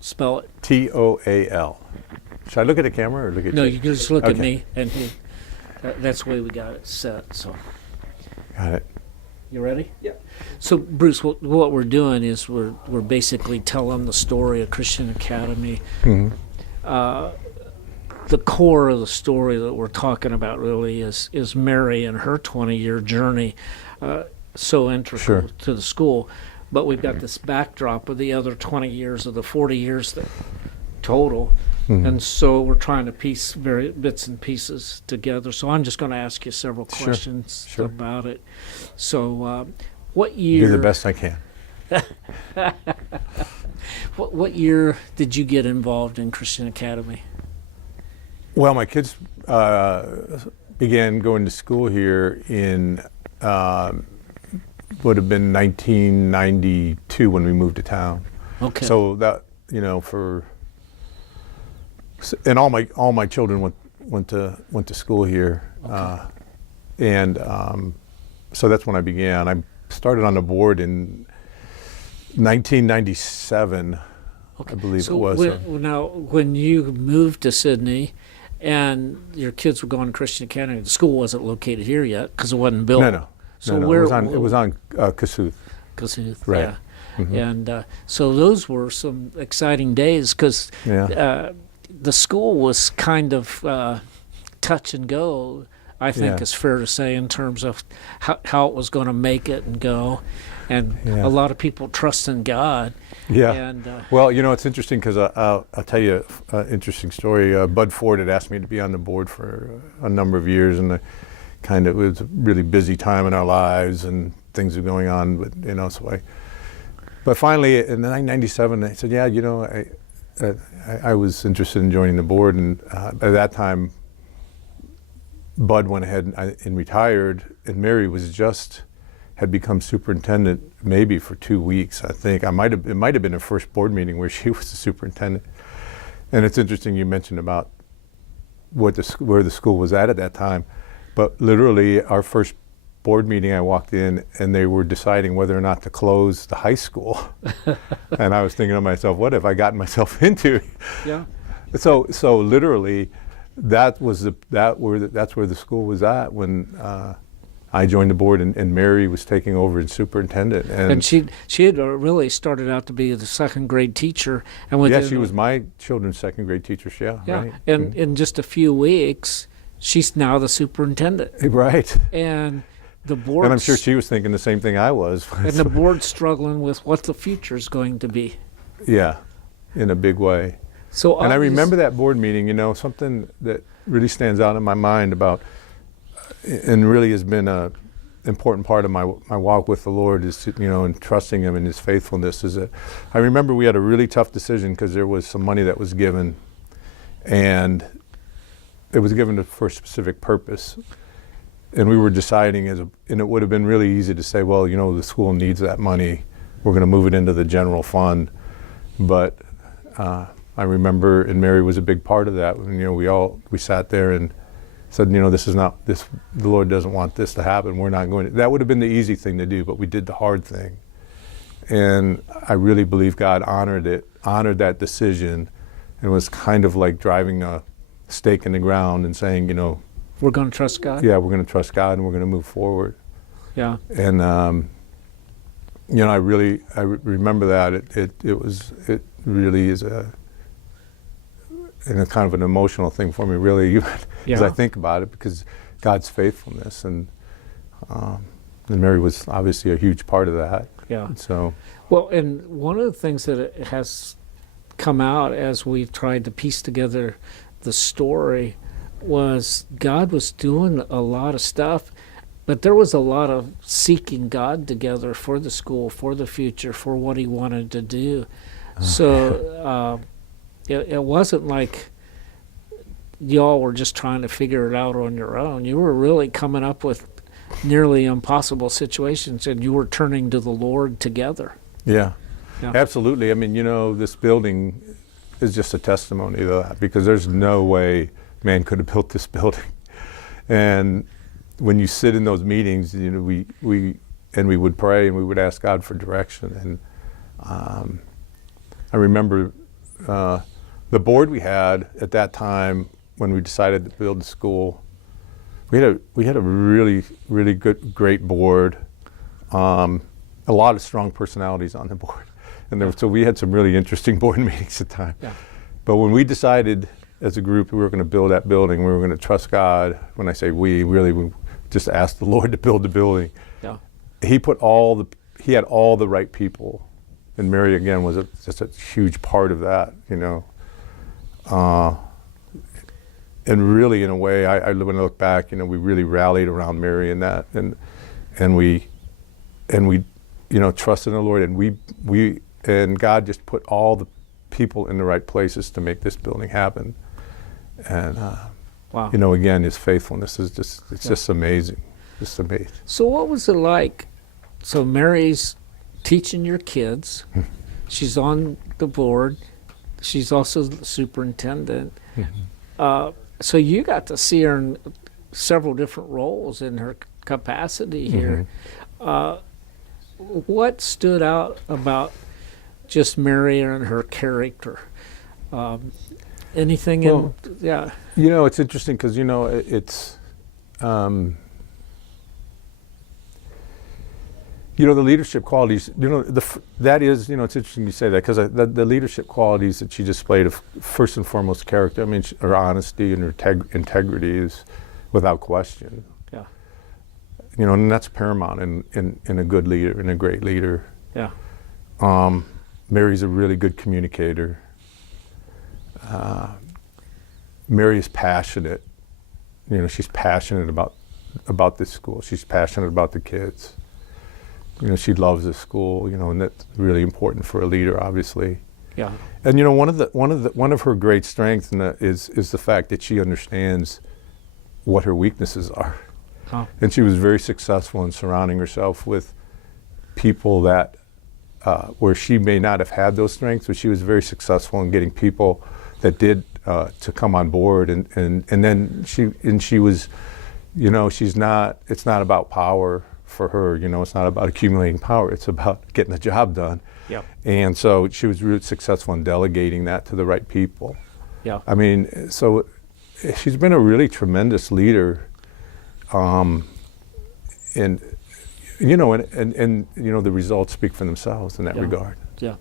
Spell it. Toal. Should I look at the camera or look at No, you? you can just look at Okay. me, and that's the way we got it set. So, Got it. you ready? Yeah. So, Bruce, what we're doing is we're basically telling the story of Christian Academy. Mhm. The core of the story that we're talking about really is Mary and her 20-year journey, so integral Sure. to the school. But we've got this backdrop of the other 20 years of the 40 years that total. Mhm. And so we're trying to piece bits and pieces together. So I'm just going to ask you several Sure. questions Sure. about it. So what year? Do the best I can. What year did you get involved in Christian Academy? Well, my kids began going to school here in would have been 1992 when we moved to town. Okay. So that and all my children went to school here, and so that's when I began. I started on the board in 1997, I believe it was. When you moved to Sydney, and your kids were going to Christian Academy, the school wasn't located here yet because it wasn't built. No. So no. where it was on Kossuth. Kossuth, Right. yeah. Mhm. And so those were some exciting days because Yeah. the school was kind of touch and go, I think Yeah. is fair to say, in terms of how it was going to make it and go. And Yeah. a lot of people trust in God. Yeah. And Well, it's interesting because I'll tell you an interesting story. Bud Ford had asked me to be on the board for a number of years, and it was a really busy time in our lives, and things were going on. But finally, in 1997, I said, "Yeah, I was interested in joining the board." And at that time, Bud went ahead and retired, and Mary had become superintendent maybe for 2 weeks, I think. It might have been her first board meeting where she was the superintendent. And it's interesting you mentioned about where the school was at that time. But literally, our first board meeting, I walked in, and they were deciding whether or not to close the high school. And I was thinking to myself, what have I gotten myself into? yeah. So literally, that's where the school was at when I joined the board, and Mary was taking over as superintendent. And she had really started out to be the second grade teacher, and she was my children's second grade teacher. Yeah, right. And in just a few weeks, she's now the superintendent. Right. And the board. And I'm sure she was thinking the same thing I was. And the board's struggling with what the future is going to be. Yeah, in a big way. So and I remember that board meeting. Something that really stands out in my mind about, and really has been a important part of my walk with the Lord is and trusting Him in His faithfulness. Is that I remember we had a really tough decision because there was some money that was given, and it was given for a specific purpose. And we were deciding and it would have been really easy to say, well, the school needs that money. We're going to move it into the general fund. But I remember, and Mary was a big part of that. We sat there and said, the Lord doesn't want this to happen. We're not going to. That would have been the easy thing to do, but we did the hard thing. And I really believe God honored that decision, and was kind of like driving a stake in the ground and saying, we're going to trust God. Yeah, we're going to trust God, and we're going to move forward. Yeah. And I remember that it really is a kind of an emotional thing for me, really, as I think about it, because God's faithfulness, and Mary was obviously a huge part of that. Yeah. So. Well, and one of the things that has come out as we've tried to piece together the story was God was doing a lot of stuff, but there was a lot of seeking God together for the school, for the future, for what He wanted to do. So it wasn't like y'all were just trying to figure it out on your own. You were really coming up with nearly impossible situations, and you were turning to the Lord together. Yeah. Absolutely. I mean, this building is just a testimony to that, because there's no way man could have built this building. And when you sit in those meetings, we would pray, and we would ask God for direction. And I remember the board we had at that time when we decided to build the school, we had a really great board, a lot of strong personalities on the board, and so we had some really interesting board meetings at the time. Yeah. But when we decided as a group we were going to build that building, we were going to trust God. When I say we just asked the Lord to build the building. Yeah. He had all the right people, and Mary again was just a huge part of that, you know. And really, in a way, I when I look back, you know, we really rallied around Mary in that, and we, you know, trusted in the Lord, and we and God just put all the people in the right places to make this building happen, and Wow. you know, again, His faithfulness is just amazing, just amazing. So what was it like? So Mary's teaching your kids. She's on the board. She's also the superintendent. So you got to see her in several different roles in her capacity here. What stood out about just Mary and her character? Anything Well, yeah. You know, it's interesting because, you know, it's, you know, the leadership qualities, you know, that is, you know, it's interesting you say that because the leadership qualities that she displayed of first and foremost character, I mean, her honesty and her integrity is without question. Yeah. You know, and that's paramount in a good leader, in a great leader. Yeah. Mary's a really good communicator. Mary is passionate. You know, she's passionate about this school. She's passionate about the kids. You know, she loves the school. You know, and that's really important for a leader, obviously. Yeah. And you know, one of her great strengths is the fact that she understands what her weaknesses are. Oh. And she was very successful in surrounding herself with people that where she may not have had those strengths, but she was very successful in getting people that did to come on board, and then she was, you know, it's not about power for her, you know, it's not about accumulating power, it's about getting the job done. Yep. And so she was really successful in delegating that to the right people. Yeah. I mean, so she's been a really tremendous leader, and you know, and you know, the results speak for themselves in that regard. Yeah.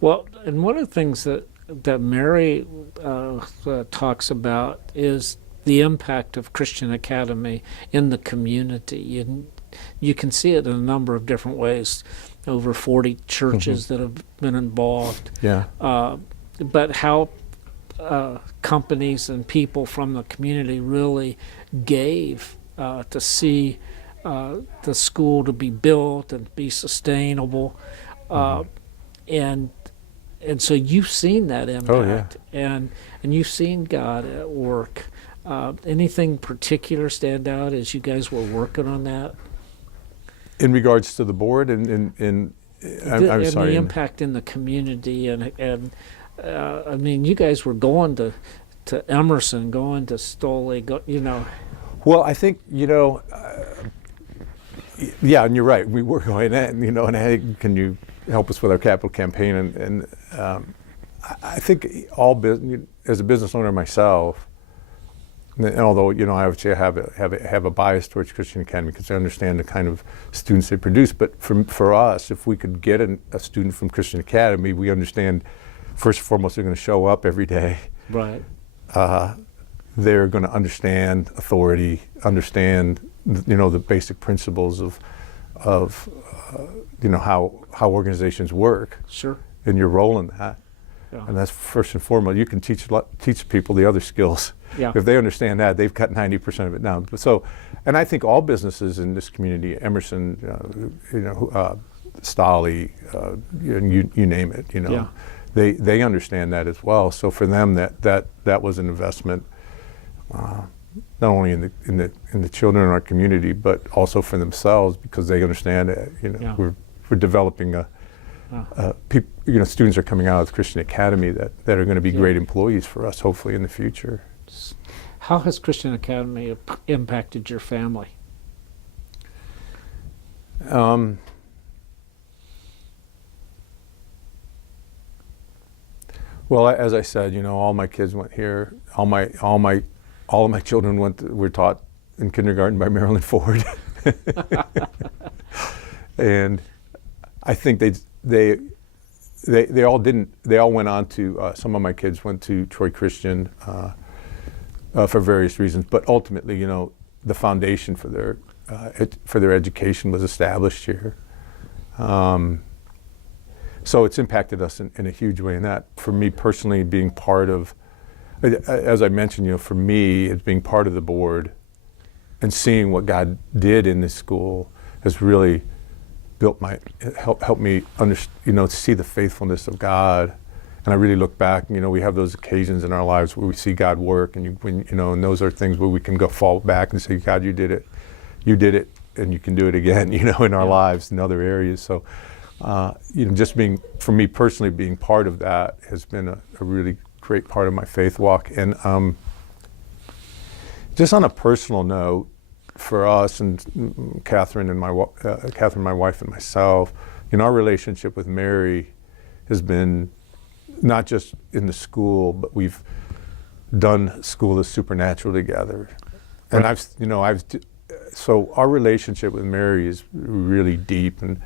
Well, and one of the things that Mary talks about is the impact of Christian Academy in the community. You can see it in a number of different ways. Over 40 churches that have been involved. Yeah. But how companies and people from the community really gave to see the school to be built and be sustainable, and so you've seen that impact, and you've seen God at work. Anything particular stand out as you guys were working on that? In regards to the board, I'm sorry. The impact in the community, and I mean, you guys were going to Emerson, going to Toal, you know. Well, I think, you know, yeah, and you're right. We were going, you know, and hey, can you help us with our capital campaign? And I think as a business owner myself, and although, you know, I would say I have a bias towards Christian Academy because I understand the kind of students they produce. But for us, if we could get a student from Christian Academy, we understand first and foremost they're going to show up every day. Right. They're going to understand authority, understand, you know, the basic principles of you know, how organizations work. Sure. And your role in that. Yeah. And that's first and foremost. You can teach people the other skills. Yeah. If they understand that, they've cut 90% of it down. So, and I think all businesses in this community, Emerson, you know, Stolly, you name it, you know, they understand that as well. So for them, that was an investment, not only in the children in our community, but also for themselves because they understand it. You know, we're developing you know, students are coming out of Christian Academy that are going to be great employees for us, hopefully in the future. How has Christian Academy impacted your family? Well, as I said, all my kids went here. All of my children were taught in kindergarten by Marilyn Ford, and I think they all didn't. They all went on to. Some of my kids went to Troy Christian for various reasons, but ultimately, the foundation for their education was established here. So it's impacted us in a huge way. And that, for me personally, being part of, as I mentioned, for me, it's being part of the board and seeing what God did in this school has really helped me see the faithfulness of God. And I really look back, we have those occasions in our lives where we see God work, and and those are things where we can go fall back and say, God, you did it, and you can do it again, in our lives in other areas. So, just for me personally, being part of that has been a really great part of my faith walk. And just on a personal note, for us and Catherine, my wife, and myself, our relationship with Mary has been not just in the school, but we've done School of Supernatural together. And so our relationship with Mary is really deep, and